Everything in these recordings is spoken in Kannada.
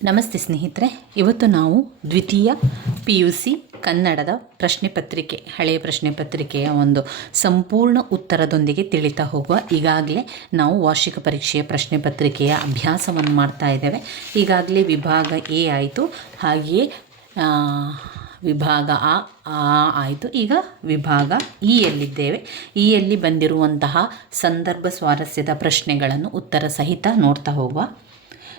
ನಮಸ್ತೆ ಸ್ನೇಹಿತರೆ, ಇವತ್ತು ನಾವು ದ್ವಿತೀಯ ಪಿ ಯು ಸಿ ಕನ್ನಡದ ಪ್ರಶ್ನೆ ಪತ್ರಿಕೆ, ಹಳೆಯ ಪ್ರಶ್ನೆ ಪತ್ರಿಕೆಯ ಒಂದು ಸಂಪೂರ್ಣ ಉತ್ತರದೊಂದಿಗೆ ತಿಳಿತಾ ಹೋಗುವ ಈಗಾಗಲೇ ನಾವು ವಾರ್ಷಿಕ ಪರೀಕ್ಷೆಯ ಪ್ರಶ್ನೆ ಪತ್ರಿಕೆಯ ಅಭ್ಯಾಸವನ್ನು ಮಾಡ್ತಾ ಇದ್ದೇವೆ. ಈಗಾಗಲೇ ವಿಭಾಗ ಎ ಆಯಿತು, ಹಾಗೆಯೇ ವಿಭಾಗ ಆ ಆಯಿತು. ಈಗ ವಿಭಾಗ ಇ ಯಲ್ಲಿದ್ದೇವೆ. ಈ ಯಲ್ಲಿ ಬಂದಿರುವಂತಹ ಸಂದರ್ಭ ಸ್ವಾರಸ್ಯದ ಪ್ರಶ್ನೆಗಳನ್ನು ಉತ್ತರ ಸಹಿತ ನೋಡ್ತಾ ಹೋಗುವ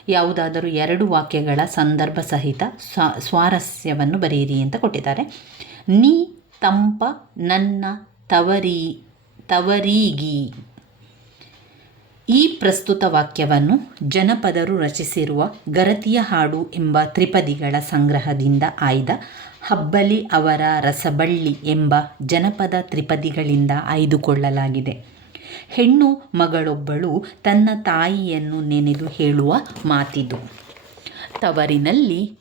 ಯಾವುದಾದರೂ ಎರಡು ವಾಕ್ಯಗಳ ಸಂದರ್ಭ ಸಹಿತ ಸ್ವ, ಸ್ವಾರಸ್ಯವನ್ನು ಬರೆಯಿರಿ ಅಂತ ಕೊಟ್ಟಿದ್ದಾರೆ. ನೀ ತಂಪ ನನ್ನ ತವರಿ, ತವರೀಗಿ. ಈ ಪ್ರಸ್ತುತ ವಾಕ್ಯವನ್ನು ಜನಪದರು ರಚಿಸಿರುವ ಗರತಿಯ ಹಾಡು ಎಂಬ ತ್ರಿಪದಿಗಳ ಸಂಗ್ರಹದಿಂದ ಆಯ್ದ ಹಬ್ಬಲಿ ಅವರ ರಸಬಳ್ಳಿ ಎಂಬ ಜನಪದ ತ್ರಿಪದಿಗಳಿಂದ ಆಯ್ದುಕೊಳ್ಳಲಾಗಿದೆ. ಹೆಣ್ಣು ಮಗಳೊಬ್ಬಳು ತನ್ನ ತಾಯಿಯನ್ನು ನೆನೆದು ಹೇಳುವ ಮಾತಿದು. ತವರಿನಲ್ಲಿ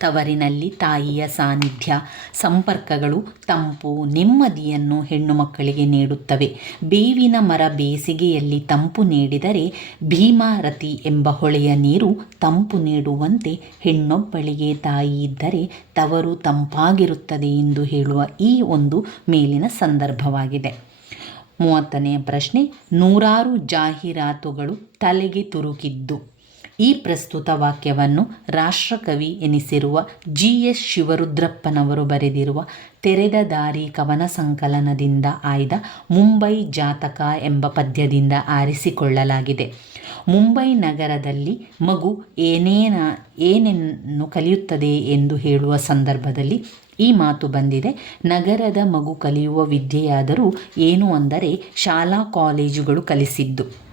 ತವರಿನಲ್ಲಿ ತಾಯಿಯ ಸಾನ್ನಿಧ್ಯ, ಸಂಪರ್ಕಗಳು ತಂಪು, ನೆಮ್ಮದಿಯನ್ನು ಹೆಣ್ಣು ಮಕ್ಕಳಿಗೆ ನೀಡುತ್ತವೆ. ಬೇವಿನ ಮರ ಬೇಸಿಗೆಯಲ್ಲಿ ತಂಪು ನೀಡಿದರೆ ಭೀಮಾರತಿ ಎಂಬ ಹೊಳೆಯ ನೀರು ತಂಪು ನೀಡುವಂತೆ ಹೆಣ್ಣೊಬ್ಬಳಿಗೆ ತಾಯಿ ಇದ್ದರೆ ತವರು ತಂಪಾಗಿರುತ್ತದೆ ಎಂದು ಹೇಳುವ ಈ ಒಂದು ಮೇಲಿನ ಸಂದರ್ಭವಾಗಿದೆ. ಮೂವತ್ತನೆಯ ಪ್ರಶ್ನೆ ನೂರಾರು ಜಾಹೀರಾತುಗಳು ತಲೆಗೆ ತುರುಕಿದ್ದು. ಈ ಪ್ರಸ್ತುತ ವಾಕ್ಯವನ್ನು ರಾಷ್ಟ್ರಕವಿ ಎನಿಸಿರುವ ಜಿ ಎಸ್ ಶಿವರುದ್ರಪ್ಪನವರು ಬರೆದಿರುವ ತೆರೆದ ದಾರಿ ಕವನ ಸಂಕಲನದಿಂದ ಆಯ್ದ ಮುಂಬೈ ಜಾತಕ ಎಂಬ ಪದ್ಯದಿಂದ ಆರಿಸಿಕೊಳ್ಳಲಾಗಿದೆ. ಮುಂಬೈ ನಗರದಲ್ಲಿ ಮಗು ಏನೇನ ಏನೇನು ಕಲಿಯುತ್ತದೆ ಎಂದು ಹೇಳುವ ಸಂದರ್ಭದಲ್ಲಿ ಈ ಮಾತು ಬಂದಿದೆ. ನಗರದ ಮಗು ಕಲಿಯುವ ವಿದ್ಯೆಯಾದರೂ ಏನು ಅಂದರೆ ಶಾಲಾ ಕಾಲೇಜುಗಳು ಕಲಿಸಿದ್ದು.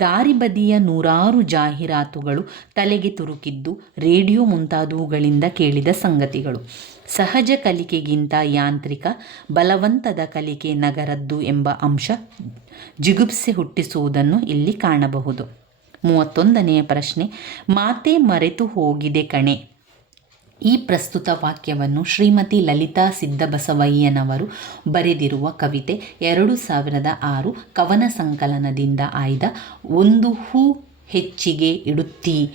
ದಾರಿ ಬದಿಯ ನೂರಾರು ಜಾಹೀರಾತುಗಳು ತಲೆಗೆ ತುರುಕಿದ್ದು ರೇಡಿಯೋ ಮುಂತಾದವುಗಳಿಂದ ಕೇಳಿದ ಸಂಗತಿಗಳು. ಸಹಜ ಕಲಿಕೆಗಿಂತ ಯಾಂತ್ರಿಕ, ಬಲವಂತದ ಕಲಿಕೆ ನಗರದ್ದು ಎಂಬ ಅಂಶ ಜಿಗುಪ್ಸೆ ಹುಟ್ಟಿಸುವುದನ್ನು ಇಲ್ಲಿ ಕಾಣಬಹುದು. ಮೂವತ್ತೊಂದನೆಯ ಪ್ರಶ್ನೆ, ಮಾತೆ ಮರೆತು ಹೋಗಿದೆ ಕಣೆ. ಈ ಪ್ರಸ್ತುತ ವಾಕ್ಯವನ್ನು ಶ್ರೀಮತಿ ಲಲಿತಾ ಸಿದ್ದಬಸವಯ್ಯನವರು ಬರೆದಿರುವ ಕವಿತೆ ಎರಡು ಸಾವಿರದ ಆರು ಕವನ ಸಂಕಲನದಿಂದ ಆಯ್ದ ಒಂದು ಹೂ ಹೆಚ್ಚಿಗೆ ಇಡುತ್ತೀ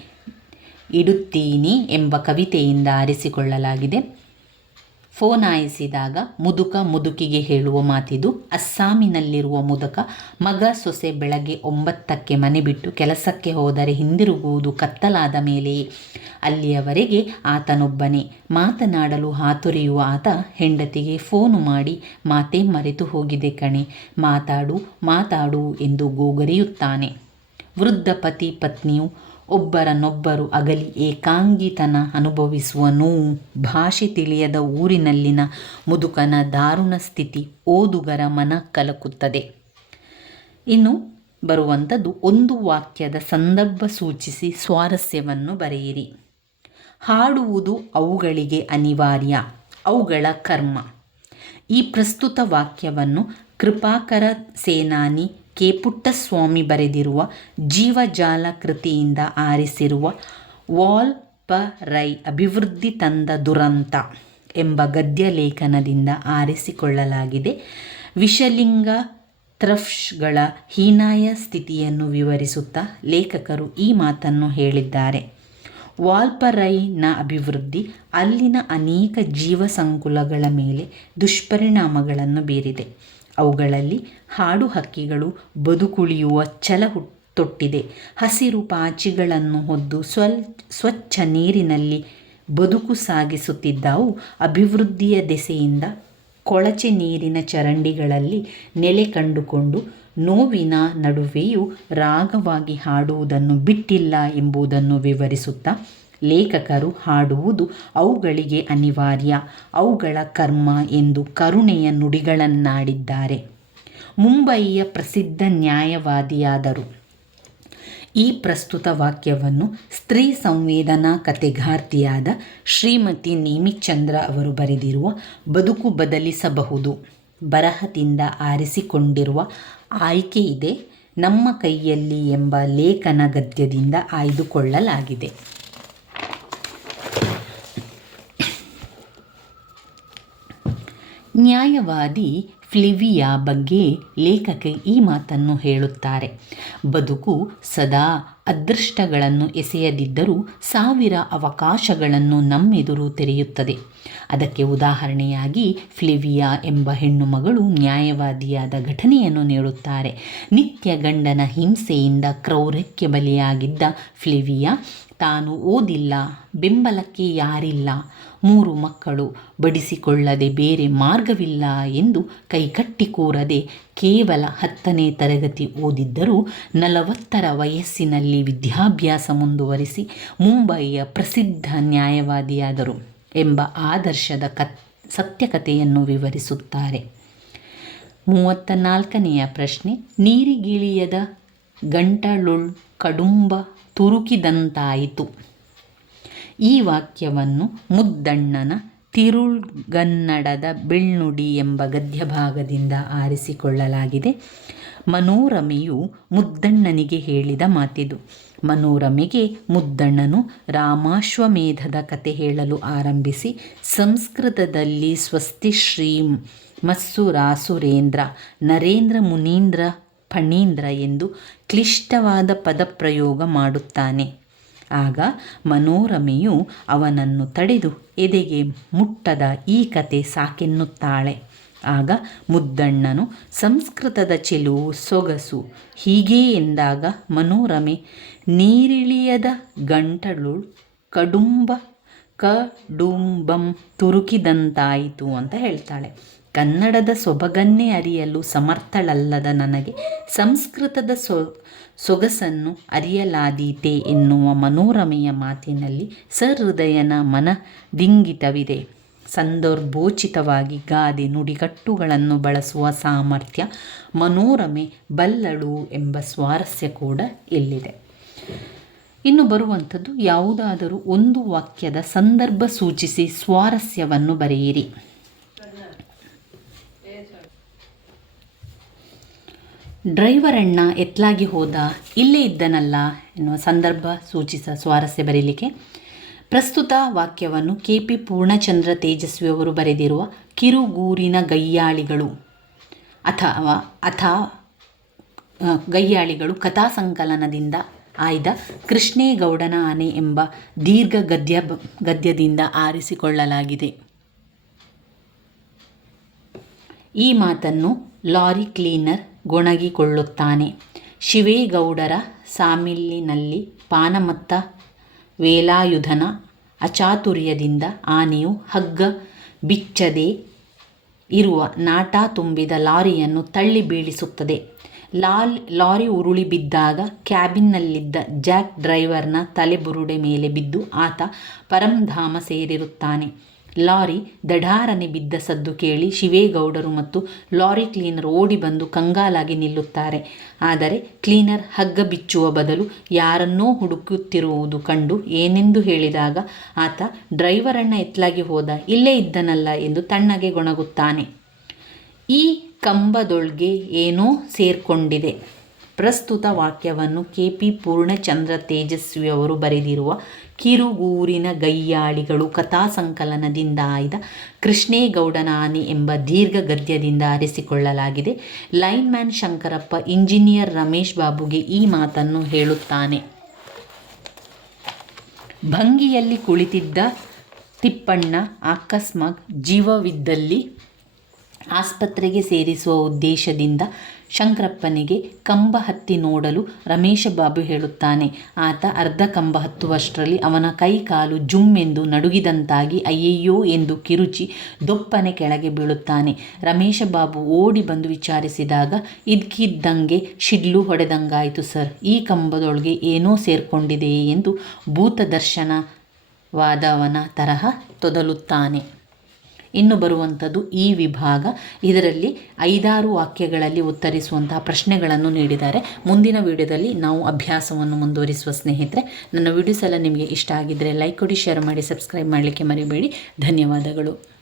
ಇಡುತ್ತೀನಿ ಎಂಬ ಕವಿತೆಯಿಂದ ಆರಿಸಿಕೊಳ್ಳಲಾಗಿದೆ. ಫೋನ್ ಆಯಿಸಿದಾಗ ಮುದುಕ ಮುದುಕಿಗೆ ಹೇಳುವ ಮಾತಿದು, ಅಸ್ಸಾಮಿನಲ್ಲಿರುವ ಮುದುಕ ಮಗ ಸೊಸೆ ಬೆಳಗ್ಗೆ ಒಂಬತ್ತಕ್ಕೆ ಮನೆ ಬಿಟ್ಟು ಕೆಲಸಕ್ಕೆ ಹೋದರೆ ಹಿಂದಿರುಗುವುದು ಕತ್ತಲಾದ ಮೇಲೆಯೇ. ಅಲ್ಲಿಯವರೆಗೆ ಆತನೊಬ್ಬನೇ. ಮಾತನಾಡಲು ಹಾತೊರೆಯುವ ಆತ ಹೆಂಡತಿಗೆ ಫೋನು ಮಾಡಿ, ಮಾತೇ ಮರೆತು ಹೋಗಿದೆ ಕಣೆ, ಮಾತಾಡು ಮಾತಾಡು ಎಂದು ಗೋಗರಿಯುತ್ತಾನೆ. ವೃದ್ಧ ಪತಿ ಪತ್ನಿಯು ಒಬ್ಬರನ್ನೊಬ್ಬರು ಅಗಲಿ ಏಕಾಂಗಿತನ ಅನುಭವಿಸುವ ನೋವು ಭಾಷೆ ತಿಳಿಯದ ಊರಿನಲ್ಲಿನ ಮುದುಕನ ದಾರುಣ ಸ್ಥಿತಿ ಓದುಗರ ಮನ ಕಲಕುತ್ತದೆ. ಇನ್ನು ಬರುವಂಥದ್ದು ಒಂದು ವಾಕ್ಯದ ಸಂದರ್ಭ ಸೂಚಿಸಿ ಸ್ವಾರಸ್ಯವನ್ನು ಬರೆಯಿರಿ. ಹಾಡುವುದು ಅವುಗಳಿಗೆ ಅನಿವಾರ್ಯ, ಅವುಗಳ ಕರ್ಮ. ಈ ಪ್ರಸ್ತುತ ವಾಕ್ಯವನ್ನು ಕೃಪಾಕರ ಸೇನಾನಿ ಕೆ ಪುಟ್ಟಸ್ವಾಮಿ ಬರೆದಿರುವ ಜೀವಜಾಲ ಕೃತಿಯಿಂದ ಆರಿಸಿರುವ ವಾಲ್ಪರೈ ಅಭಿವೃದ್ಧಿ ತಂದ ದುರಂತ ಎಂಬ ಗದ್ಯ ಲೇಖನದಿಂದ ಆರಿಸಿಕೊಳ್ಳಲಾಗಿದೆ. ವಿಷಲಿಂಗ ತ್ರಫ್ಗಳ ಹೀನಾಯ ಸ್ಥಿತಿಯನ್ನು ವಿವರಿಸುತ್ತಾ ಲೇಖಕರು ಈ ಮಾತನ್ನು ಹೇಳಿದ್ದಾರೆ. ವಾಲ್ಪರೈನ ಅಭಿವೃದ್ಧಿ ಅಲ್ಲಿನ ಅನೇಕ ಜೀವ ಸಂಕುಲಗಳ ಮೇಲೆ ದುಷ್ಪರಿಣಾಮಗಳನ್ನು ಬೀರಿದೆ. ಅವುಗಳಲ್ಲಿ ಹಾಡು ಹಕ್ಕಿಗಳು ಬದುಕುಳಿಯುವ ಛಲ ತೊಟ್ಟಿದೆ. ಹಸಿರು ಪಾಚಿಗಳನ್ನು ಹೊದ್ದು ಸ್ವಲ್, ಸ್ವಚ್ಛ ನೀರಿನಲ್ಲಿ ಬದುಕು ಸಾಗಿಸುತ್ತಿದ್ದವು. ಅಭಿವೃದ್ಧಿಯ ದೆಸೆಯಿಂದ ಕೊಳಚೆ ನೀರಿನ ಚರಂಡಿಗಳಲ್ಲಿ ನೆಲೆ ಕಂಡುಕೊಂಡು ನೋವಿನ ನಡುವೆಯೂ ರಾಗವಾಗಿ ಹಾಡುವುದನ್ನು ಬಿಟ್ಟಿಲ್ಲ ಎಂಬುದನ್ನು ವಿವರಿಸುತ್ತಾ ಲೇಖಕರು ಹಾಡುವುದು ಅವುಗಳಿಗೆ ಅನಿವಾರ್ಯ. ಅವುಗಳ ಕರ್ಮ ಎಂದು ಕರುಣೆಯ ನುಡಿಗಳನ್ನಾಡಿದ್ದಾರೆ. ಮುಂಬಯಿಯ ಪ್ರಸಿದ್ಧ ನ್ಯಾಯವಾದಿಯಾದರು. ಈ ಪ್ರಸ್ತುತ ವಾಕ್ಯವನ್ನು ಸ್ತ್ರೀ ಸಂವೇದನಾ ಕಥೆಗಾರ್ತಿಯಾದ ಶ್ರೀಮತಿ ನೇಮಿಚಂದ್ರ ಅವರು ಬರೆದಿರುವ ಬದುಕು ಬದಲಿಸಬಹುದು, ಬರಹದಿಂದ ಆರಿಸಿಕೊಂಡಿರುವ ಆಯ್ಕೆ ಇದೆ, ನಮ್ಮ ಕೈಯಲ್ಲಿ ಎಂಬ ಲೇಖನ ಗದ್ಯದಿಂದ ಆಯ್ದುಕೊಳ್ಳಲಾಗಿದೆ. ನ್ಯಾಯವಾದಿ ಫ್ಲಿವಿಯಾ ಬಗ್ಗೆ ಲೇಖಕ ಈ ಮಾತನ್ನು ಹೇಳುತ್ತಾರೆ. ಬದುಕು ಸದಾ ಅದೃಷ್ಟಗಳನ್ನು ಎಸೆಯದಿದ್ದರೂ ಸಾವಿರ ಅವಕಾಶಗಳನ್ನು ನಮ್ಮೆದುರು ತೆರೆಯುತ್ತದೆ. ಅದಕ್ಕೆ ಉದಾಹರಣೆಯಾಗಿ ಫ್ಲಿವಿಯಾ ಎಂಬ ಹೆಣ್ಣು ಮಗಳು ನ್ಯಾಯವಾದಿಯಾದ ಘಟನೆಯನ್ನು ನೀಡುತ್ತಾರೆ. ನಿತ್ಯ ಗಂಡನ ಹಿಂಸೆಯಿಂದ ಕ್ರೌರ್ಯಕ್ಕೆ ಬಲಿಯಾಗಿದ್ದ ಫ್ಲಿವಿಯಾ ತಾನು ಓದಿಲ್ಲ, ಬೆಂಬಲಕ್ಕೆ ಯಾರಿಲ್ಲ, ಮೂರು ಮಕ್ಕಳು ಬಡಿಸಿಕೊಳ್ಳದೆ ಬೇರೆ ಮಾರ್ಗವಿಲ್ಲ ಎಂದು ಕೈಕಟ್ಟಿ ಕೂರದೆ ಕೇವಲ ಹತ್ತನೇ ತರಗತಿ ಓದಿದ್ದರೂ ನಲವತ್ತರ ವಯಸ್ಸಿನಲ್ಲಿ ವಿದ್ಯಾಭ್ಯಾಸ ಮುಂದುವರಿಸಿ ಮುಂಬಯಿಯ ಪ್ರಸಿದ್ಧ ನ್ಯಾಯವಾದಿಯಾದರು. ಎಂಬ ಆದರ್ಶದ ಕತ್ ಸತ್ಯಕತೆಯನ್ನು ವಿವರಿಸುತ್ತಾರೆ. ಮೂವತ್ತ ನಾಲ್ಕನೆಯ ಪ್ರಶ್ನೆ, ನೀರಿಗಿಳಿಯದ ಗಂಟಲುಳ್ ಕಡುಂಬ ತುರುಕಿದಂತಾಯಿತು. ಈ ವಾಕ್ಯವನ್ನು ಮುದ್ದಣ್ಣನ ತಿರುಳ್ಗನ್ನಡದ ಬೆಳ್ನುಡಿ ಎಂಬ ಗದ್ಯಭಾಗದಿಂದ ಆರಿಸಿಕೊಳ್ಳಲಾಗಿದೆ. ಮನೋರಮೆಯು ಮುದ್ದಣ್ಣನಿಗೆ ಹೇಳಿದ ಮಾತಿದು. ಮನೋರಮೆಗೆ ಮುದ್ದಣ್ಣನು ರಾಮಾಶ್ವಮೇಧದ ಕತೆ ಹೇಳಲು ಆರಂಭಿಸಿ, ಸಂಸ್ಕೃತದಲ್ಲಿ ಸ್ವಸ್ತಿ ಸ್ವಸ್ತಿಶ್ರೀ ಮಸ್ಸುರಾಸುರೇಂದ್ರ, ನರೇಂದ್ರ ಮುನೀಂದ್ರ ಫಣೀಂದ್ರ ಎಂದು ಕ್ಲಿಷ್ಟವಾದ ಪದಪ್ರಯೋಗ ಮಾಡುತ್ತಾನೆ. ಆಗ ಮನೋರಮೆಯು ಅವನನ್ನು ತಡೆದು ಎದೆಗೆ ಮುಟ್ಟದ ಈ ಕತೆ ಸಾಕೆನ್ನುತ್ತಾಳೆ. ಆಗ ಮುದ್ದಣ್ಣನು, ಸಂಸ್ಕೃತದ ಚೆಲುವು ಸೊಗಸು, ಹೀಗೇ ಎಂದಾಗ ಮನೋರಮೆ ನೀರಿಳಿಯದ ಗಂಟಲು ಕಡುಂಬ, ಕಡುಂಬಂ ತುರುಕಿದಂತಾಯಿತು ಅಂತ ಹೇಳ್ತಾಳೆ. ಕನ್ನಡದ ಸೊಬಗನ್ನೇ ಅರಿಯಲು ಸಮರ್ಥಳಲ್ಲದ ನನಗೆ ಸಂಸ್ಕೃತದ ಸೊ, ಸೊಗಸನ್ನು ಅರಿಯಲಾದೀತೆ ಎನ್ನುವ ಮನೋರಮೆಯ ಮಾತಿನಲ್ಲಿ ಸಹೃದಯನ ಮನದಿಂಗಿತವಿದೆ ಸಂದರ್ಭೋಚಿತವಾಗಿ ಗಾದೆ ನುಡಿಗಟ್ಟುಗಳನ್ನು ಬಳಸುವ ಸಾಮರ್ಥ್ಯ ಮನೋರಮೆ ಬಲ್ಲಳು ಎಂಬ ಸ್ವಾರಸ್ಯ ಕೂಡ ಇಲ್ಲಿದೆ. ಇನ್ನು ಬರುವಂಥದ್ದು ಯಾವುದಾದರೂ ಒಂದು ವಾಕ್ಯದ ಸಂದರ್ಭ ಸೂಚಿಸಿ ಸ್ವಾರಸ್ಯವನ್ನು ಬರೆಯಿರಿ. ಡ್ರೈವರ್ ಅಣ್ಣ ಎತ್ಲಾಗಿ ಹೋದ, ಇಲ್ಲೇ ಇದ್ದನಲ್ಲ ಎನ್ನುವ ಸಂದರ್ಭ ಸೂಚಿಸ ಸ್ವಾರಸ್ಯ ಬರೀಲಿಕ್ಕೆ. ಪ್ರಸ್ತುತ ವಾಕ್ಯವನ್ನು ಕೆ ಪಿ ಪೂರ್ಣಚಂದ್ರ ತೇಜಸ್ವಿಯವರು ಬರೆದಿರುವ ಕಿರುಗೂರಿನ ಗಯ್ಯಾಳಿಗಳು ಅಥವಾ ಅಥ ಗಯ್ಯಾಳಿಗಳು ಕಥಾ ಸಂಕಲನದಿಂದ ಆಯ್ದ ಕೃಷ್ಣೇಗೌಡನ ಆನೆ ಎಂಬ ದೀರ್ಘ ಗದ್ಯ ಗದ್ಯದಿಂದ ಆರಿಸಿಕೊಳ್ಳಲಾಗಿದೆ. ಈ ಮಾತನ್ನು ಲಾರಿ ಕ್ಲೀನರ್ ಗೊಣಗಿಕೊಳ್ಳುತ್ತಾನೆ. ಶಿವೇಗೌಡರ ಸಾಮಿಲ್ಲಿನಲ್ಲಿ ಪಾನಮತ್ತ ವೇಲಾಯುಧನ ಅಚಾತುರ್ಯದಿಂದ ಆನೆಯು ಹಗ್ಗ ಬಿಚ್ಚದೆ ಇರುವ ನಾಟ ತುಂಬಿದ ಲಾರಿಯನ್ನು ತಳ್ಳಿ ಬೀಳಿಸುತ್ತದೆ. ಲಾಲ್ ಲಾರಿ ಉರುಳಿ ಬಿದ್ದಾಗ ಕ್ಯಾಬಿನ್ನಲ್ಲಿದ್ದ ಜಾಕ್ ಡ್ರೈವರ್ನ ತಲೆಬುರುಡೆ ಮೇಲೆ ಬಿದ್ದು ಆತ ಪರಂಧಾಮ ಸೇರಿರುತ್ತಾನೆ. ಲಾರಿ ದಢಾರನೆ ಬಿದ್ದ ಸದ್ದು ಕೇಳಿ ಶಿವೇಗೌಡರು ಮತ್ತು ಲಾರಿ ಕ್ಲೀನರ್ ಓಡಿ ಬಂದು ಕಂಗಾಲಾಗಿ ನಿಲ್ಲುತ್ತಾರೆ. ಆದರೆ ಕ್ಲೀನರ್ ಹಗ್ಗ ಬಿಚ್ಚುವ ಬದಲು ಯಾರನ್ನೋ ಹುಡುಕುತ್ತಿರುವುದು ಕಂಡು ಏನೆಂದು ಹೇಳಿದಾಗ ಆತ ಡ್ರೈವರನ್ನು ಎತ್ತಲಾಗಿ ಹೋದ, ಇಲ್ಲೇ ಇದ್ದನಲ್ಲ ಎಂದು ತಣ್ಣಗೆ ಗೊಣಗುತ್ತಾನೆ. ಈ ಕಂಬದೊಳಗೆ ಏನೋ ಸೇರ್ಕೊಂಡಿದೆ. ಪ್ರಸ್ತುತ ವಾಕ್ಯವನ್ನು ಕೆ. ಪಿ. ಪೂರ್ಣಚಂದ್ರ ತೇಜಸ್ವಿಯವರು ಬರೆದಿರುವ ಕಿರುಗೂರಿನ ಗಯ್ಯಾಳಿಗಳು ಕಥಾ ಸಂಕಲನದಿಂದ ಆಯ್ದ ಕೃಷ್ಣೇಗೌಡನಾನಿ ಎಂಬ ದೀರ್ಘ ಗದ್ಯದಿಂದ ಆರಿಸಿಕೊಳ್ಳಲಾಗಿದೆ. ಲೈನ್ಮ್ಯಾನ್ ಶಂಕರಪ್ಪ, ಇಂಜಿನಿಯರ್ ರಮೇಶ್ ಬಾಬುಗೆ ಈ ಮಾತನ್ನು ಹೇಳುತ್ತಾನೆ. ಭಂಗಿಯಲ್ಲಿ ಕುಳಿತಿದ್ದ ತಿಪ್ಪಣ್ಣ ಅಕಸ್ಮಾತ್ ಜೀವವಿದ್ದಲ್ಲಿ ಆಸ್ಪತ್ರೆಗೆ ಸೇರಿಸುವ ಉದ್ದೇಶದಿಂದ ಶಂಕರಪ್ಪನಿಗೆ ಕಂಬ ಹತ್ತಿ ನೋಡಲು ರಮೇಶ ಬಾಬು ಹೇಳುತ್ತಾನೆ. ಆತ ಅರ್ಧ ಕಂಬ ಹತ್ತುವಷ್ಟರಲ್ಲಿ ಅವನ ಕೈ ಕಾಲು ಜುಮ್ ಎಂದು ನಡುಗಿದಂತಾಗಿ ಅಯ್ಯಯ್ಯೋ ಎಂದು ಕಿರುಚಿ ದೊಪ್ಪನೆ ಕೆಳಗೆ ಬೀಳುತ್ತಾನೆ. ರಮೇಶ ಬಾಬು ಓಡಿ ಬಂದು ವಿಚಾರಿಸಿದಾಗ, ಇದ್ಕಿದ್ದಂಗೆ ಶಿಡ್ಲು ಹೊಡೆದಂಗಾಯಿತು ಸರ್, ಈ ಕಂಬದೊಳಗೆ ಏನೋ ಸೇರ್ಕೊಂಡಿದೆಯೇ ಎಂದು ಭೂತದರ್ಶನವಾದವನ ತರಹ ತೊದಲುತ್ತಾನೆ. ಇನ್ನು ಬರುವಂಥದ್ದು ಈ ವಿಭಾಗ. ಇದರಲ್ಲಿ ಐದಾರು ವಾಕ್ಯಗಳಲ್ಲಿ ಉತ್ತರಿಸುವಂತಹ ಪ್ರಶ್ನೆಗಳನ್ನು ನೀಡಿದ್ದಾರೆ. ಮುಂದಿನ ವಿಡಿಯೋದಲ್ಲಿ ನಾವು ಅಭ್ಯಾಸವನ್ನು ಮುಂದುವರಿಸುವ ಸ್ನೇಹಿತರೆ, ನನ್ನ ವಿಡಿಯೋಸ್ ಎಲ್ಲ ನಿಮಗೆ ಇಷ್ಟ ಆಗಿದ್ದರೆ ಲೈಕ್ ಕೊಡಿ, ಶೇರ್ ಮಾಡಿ, ಸಬ್ಸ್ಕ್ರೈಬ್ ಮಾಡಲಿಕ್ಕೆ ಮರಿಬೇಡಿ. ಧನ್ಯವಾದಗಳು.